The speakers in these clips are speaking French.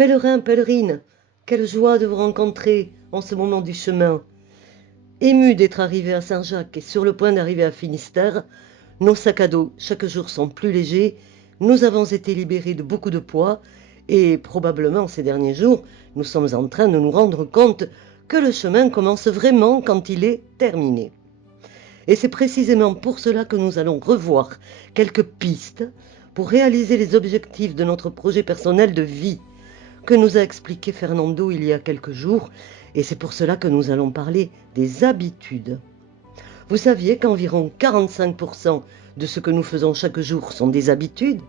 Pèlerins, pèlerines, quelle joie de vous rencontrer en ce moment du chemin. Émus d'être arrivés à Saint-Jacques et sur le point d'arriver à Finistère, nos sacs à dos chaque jour sont plus légers, nous avons été libérés de beaucoup de poids et probablement ces derniers jours, nous sommes en train de nous rendre compte que le chemin commence vraiment quand il est terminé. Et c'est précisément pour cela que nous allons revoir quelques pistes pour réaliser les objectifs de notre projet personnel de vie que nous a expliqué Fernando il y a quelques jours, et c'est pour cela que nous allons parler des habitudes. Vous saviez qu'environ 45% de ce que nous faisons chaque jour sont des habitudes ?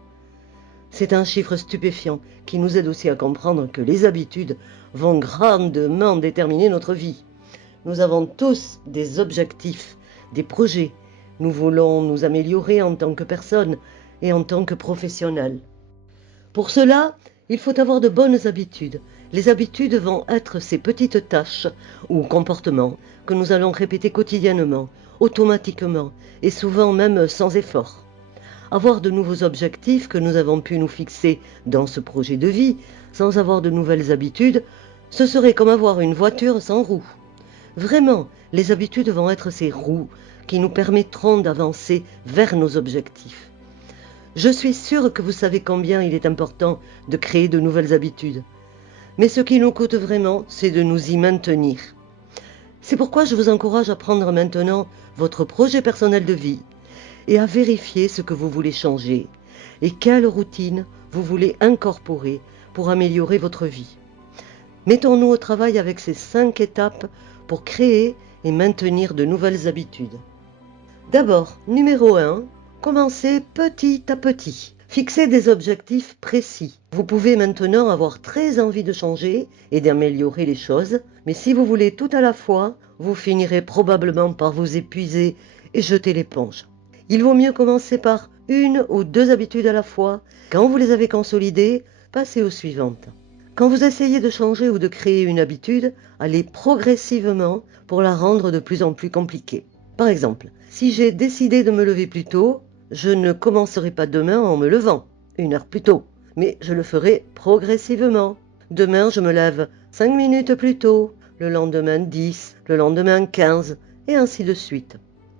C'est un chiffre stupéfiant qui nous aide aussi à comprendre que les habitudes vont grandement déterminer notre vie. Nous avons tous des objectifs, des projets. Nous voulons nous améliorer en tant que personne et en tant que professionnel. Pour cela, il faut avoir de bonnes habitudes. Les habitudes vont être ces petites tâches ou comportements que nous allons répéter quotidiennement, automatiquement et souvent même sans effort. Avoir de nouveaux objectifs que nous avons pu nous fixer dans ce projet de vie, sans avoir de nouvelles habitudes, ce serait comme avoir une voiture sans roues. Vraiment, les habitudes vont être ces roues qui nous permettront d'avancer vers nos objectifs. Je suis sûre que vous savez combien il est important de créer de nouvelles habitudes. Mais ce qui nous coûte vraiment, c'est de nous y maintenir. C'est pourquoi je vous encourage à prendre maintenant votre projet personnel de vie et à vérifier ce que vous voulez changer et quelle routine vous voulez incorporer pour améliorer votre vie. Mettons-nous au travail avec ces 5 étapes pour créer et maintenir de nouvelles habitudes. D'abord, numéro 1, commencez petit à petit. Fixez des objectifs précis. Vous pouvez maintenant avoir très envie de changer et d'améliorer les choses, mais si vous voulez tout à la fois, vous finirez probablement par vous épuiser et jeter l'éponge. Il vaut mieux commencer par 1 ou 2 habitudes à la fois. Quand vous les avez consolidées, passez aux suivantes. Quand vous essayez de changer ou de créer une habitude, allez progressivement pour la rendre de plus en plus compliquée. Par exemple, si j'ai décidé de me lever plus tôt, je ne commencerai pas demain en me levant 1 heure plus tôt, mais je le ferai progressivement. Demain, je me lève 5 minutes plus tôt, le lendemain 10, le lendemain 15, et ainsi de suite.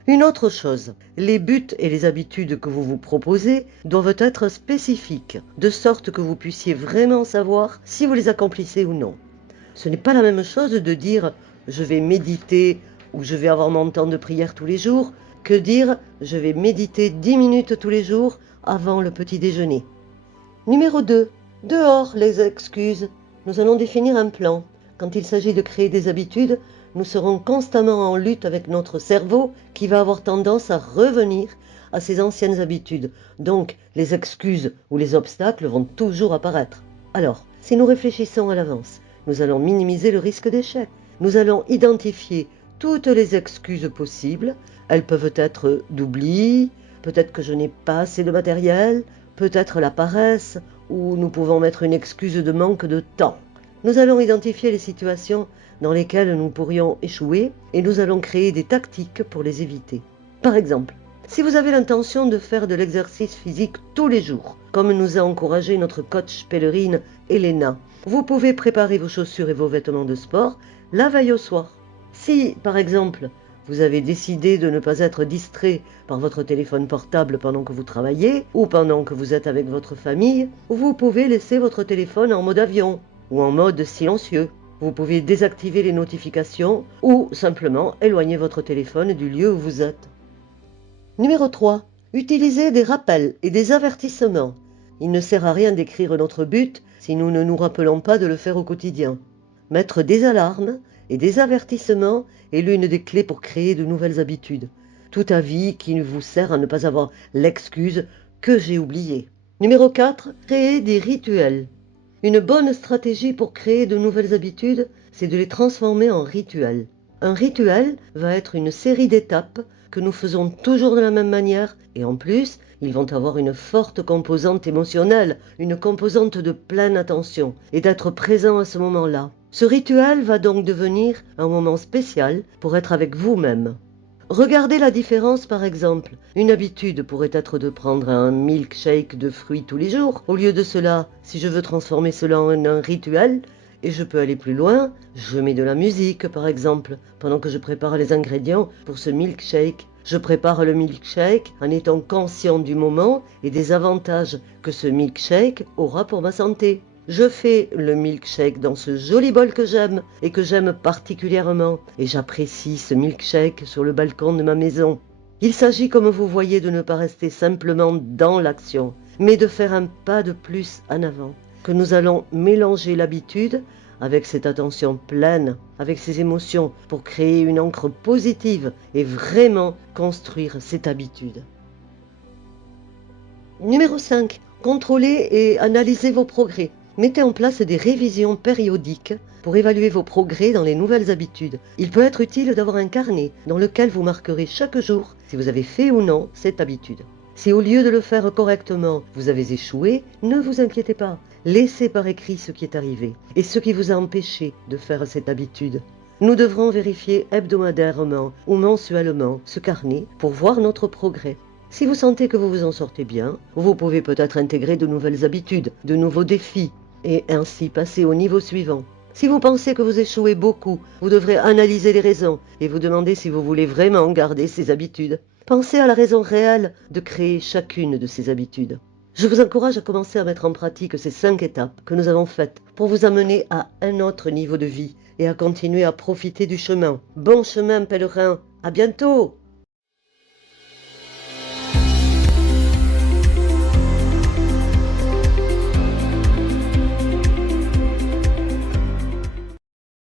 Une autre chose, les buts et les habitudes que vous vous proposez doivent être spécifiques, de sorte que vous puissiez vraiment savoir si vous les accomplissez ou non. Ce n'est pas la même chose de dire « je vais méditer » ou « je vais avoir mon temps de prière tous les jours » que dire « je vais méditer 10 minutes tous les jours avant le petit déjeuner ». Numéro 2. Dehors les excuses. Nous allons définir un plan. Quand il s'agit de créer des habitudes, nous serons constamment en lutte avec notre cerveau qui va avoir tendance à revenir à ses anciennes habitudes. Donc, les excuses ou les obstacles vont toujours apparaître. Alors, si nous réfléchissons à l'avance, nous allons minimiser le risque d'échec. Nous allons identifier toutes les excuses possibles. Elles peuvent être d'oubli, peut-être que je n'ai pas assez de matériel, peut-être la paresse, ou nous pouvons mettre une excuse de manque de temps. Nous allons identifier les situations dans lesquelles nous pourrions échouer et nous allons créer des tactiques pour les éviter. Par exemple, si vous avez l'intention de faire de l'exercice physique tous les jours, comme nous a encouragé notre coach pèlerine Elena, vous pouvez préparer vos chaussures et vos vêtements de sport la veille au soir. Si, par exemple, vous avez décidé de ne pas être distrait par votre téléphone portable pendant que vous travaillez ou pendant que vous êtes avec votre famille, vous pouvez laisser votre téléphone en mode avion ou en mode silencieux. Vous pouvez désactiver les notifications ou simplement éloigner votre téléphone du lieu où vous êtes. Numéro 3. Utilisez des rappels et des avertissements. Il ne sert à rien d'écrire notre but si nous ne nous rappelons pas de le faire au quotidien. Mettre des alarmes et des avertissements est l'une des clés pour créer de nouvelles habitudes. Tout avis qui vous sert à ne pas avoir l'excuse que j'ai oublié. Numéro 4. Créer des rituels. Une bonne stratégie pour créer de nouvelles habitudes, c'est de les transformer en rituels. Un rituel va être une série d'étapes que nous faisons toujours de la même manière et en plus, ils vont avoir une forte composante émotionnelle, une composante de pleine attention et d'être présent à ce moment-là. Ce rituel va donc devenir un moment spécial pour être avec vous-même. Regardez la différence par exemple. Une habitude pourrait être de prendre un milkshake de fruits tous les jours. Au lieu de cela, si je veux transformer cela en un rituel, et je peux aller plus loin, je mets de la musique par exemple, pendant que je prépare les ingrédients pour ce milkshake. Je prépare le milkshake en étant conscient du moment et des avantages que ce milkshake aura pour ma santé. Je fais le milkshake dans ce joli bol que j'aime et que j'aime particulièrement et j'apprécie ce milkshake sur le balcon de ma maison. Il s'agit, comme vous voyez, de ne pas rester simplement dans l'action, mais de faire un pas de plus en avant, que nous allons mélanger l'habitude avec cette attention pleine, avec ces émotions pour créer une encre positive et vraiment construire cette habitude. Numéro 5. Contrôlez et analysez vos progrès. Mettez en place des révisions périodiques pour évaluer vos progrès dans les nouvelles habitudes. Il peut être utile d'avoir un carnet dans lequel vous marquerez chaque jour si vous avez fait ou non cette habitude. Si au lieu de le faire correctement, vous avez échoué, ne vous inquiétez pas. Laissez par écrit ce qui est arrivé et ce qui vous a empêché de faire cette habitude. Nous devrons vérifier hebdomadairement ou mensuellement ce carnet pour voir notre progrès. Si vous sentez que vous vous en sortez bien, vous pouvez peut-être intégrer de nouvelles habitudes, de nouveaux défis, et ainsi passer au niveau suivant. Si vous pensez que vous échouez beaucoup, vous devrez analyser les raisons et vous demander si vous voulez vraiment garder ces habitudes. Pensez à la raison réelle de créer chacune de ces habitudes. Je vous encourage à commencer à mettre en pratique ces 5 étapes que nous avons faites pour vous amener à un autre niveau de vie et à continuer à profiter du chemin. Bon chemin, pèlerin! À bientôt!